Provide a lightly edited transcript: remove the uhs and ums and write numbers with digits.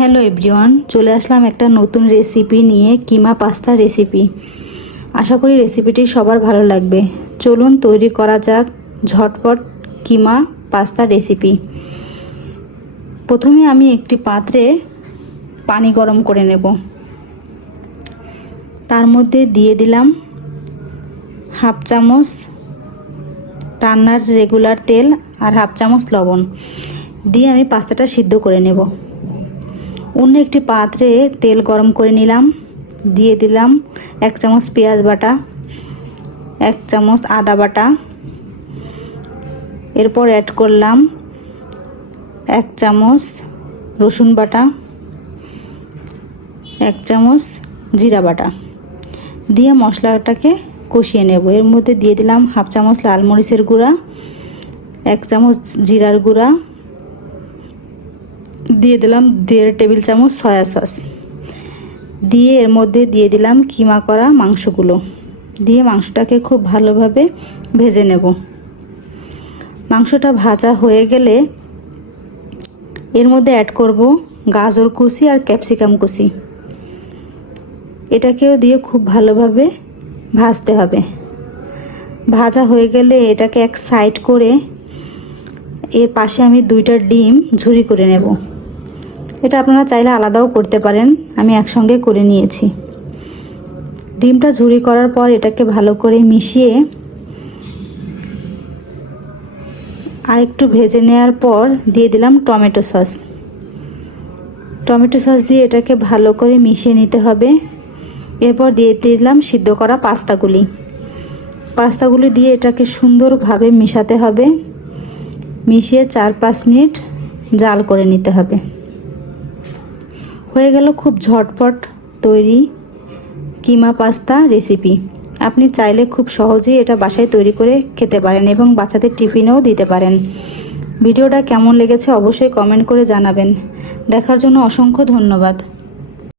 Hello everyone, চলে আসলাম একটা নতুন রেসিপি নিয়ে, কিমা পাস্তা রেসিপি। আশা করি রেসিপিটি সবার ভালো লাগবে। চলুন তৈরি করা যাক ঝটপট কিমা পাস্তা রেসিপি। প্রথমে আমি একটি পাত্রে পানি গরম করে নেব। তার মধ্যে দিয়ে দিলাম হাফ চামচ রান্নার রেগুলার তেল আর হাফ চামচ লবণ দিয়ে আমি পাস্তাটা সিদ্ধ করে নেব। অন্য একটি পাত্রে তেল গরম করে নিলাম, দিয়ে দিলাম 1 চামচ পেঁয়াজ বাটা, 1 চামচ আদা বাটা, এরপর অ্যাড করলাম 1 চামচ রসুন বাটা, 1 চামচ জিরা বাটা দিয়ে মশলাটাকে কষিয়ে নেব। এর মধ্যে দিয়ে দিলাম হাফ চামচ লাল মরিচের গুঁড়া, 1 চামচ জিরার গুঁড়া, দিয়ে দিলাম 1.5 টেবিল চামচ সয়া সস, দিয়ে এর মধ্যে দিয়ে দিলাম কিমা করা মাংসগুলো, দিয়ে মাংসটাকে খুব ভালোভাবে ভেজে নেব। মাংসটা ভাজা হয়ে গেলে এর মধ্যে অ্যাড করব গাজর কুচি আর ক্যাপসিকাম কুচি। এটাকেও দিয়ে খুব ভালোভাবে ভাজতে হবে। ভাজা হয়ে গেলে এটাকে এক সাইড করে এর পাশে আমি 2টা ডিম ঝুরি করে নেব। এটা আপনারা চাইলে আলাদাও করতে পারেন, আমি একসঙ্গে করে নিয়েছি। ডিমটা ঝুরি করার পর এটাকে ভালো করে মিশিয়ে আর একটু ভেজে নেওয়ার পর দিয়ে দিলাম টমেটো সস। টমেটো সস দিয়ে এটাকে ভালো করে মিশিয়ে নিতে হবে। এরপর দিয়ে দিলাম সিদ্ধ করা পাস্তাগুলি দিয়ে এটাকে সুন্দরভাবে মিশাতে হবে। মিশিয়ে 4-5 মিনিট জাল করে নিতে হবে। হয়ে গেল খুব ঝটপট তৈরি কিমা পাস্তা রেসিপি। আপনি চাইলে খুব সহজেই এটা বাসায় তৈরি করে খেতে পারেন এবং বাচ্চাদের টিফিনেও দিতে পারেন। ভিডিওটা কেমন লেগেছে অবশ্যই কমেন্ট করে জানাবেন। দেখার জন্য অসংখ্য ধন্যবাদ।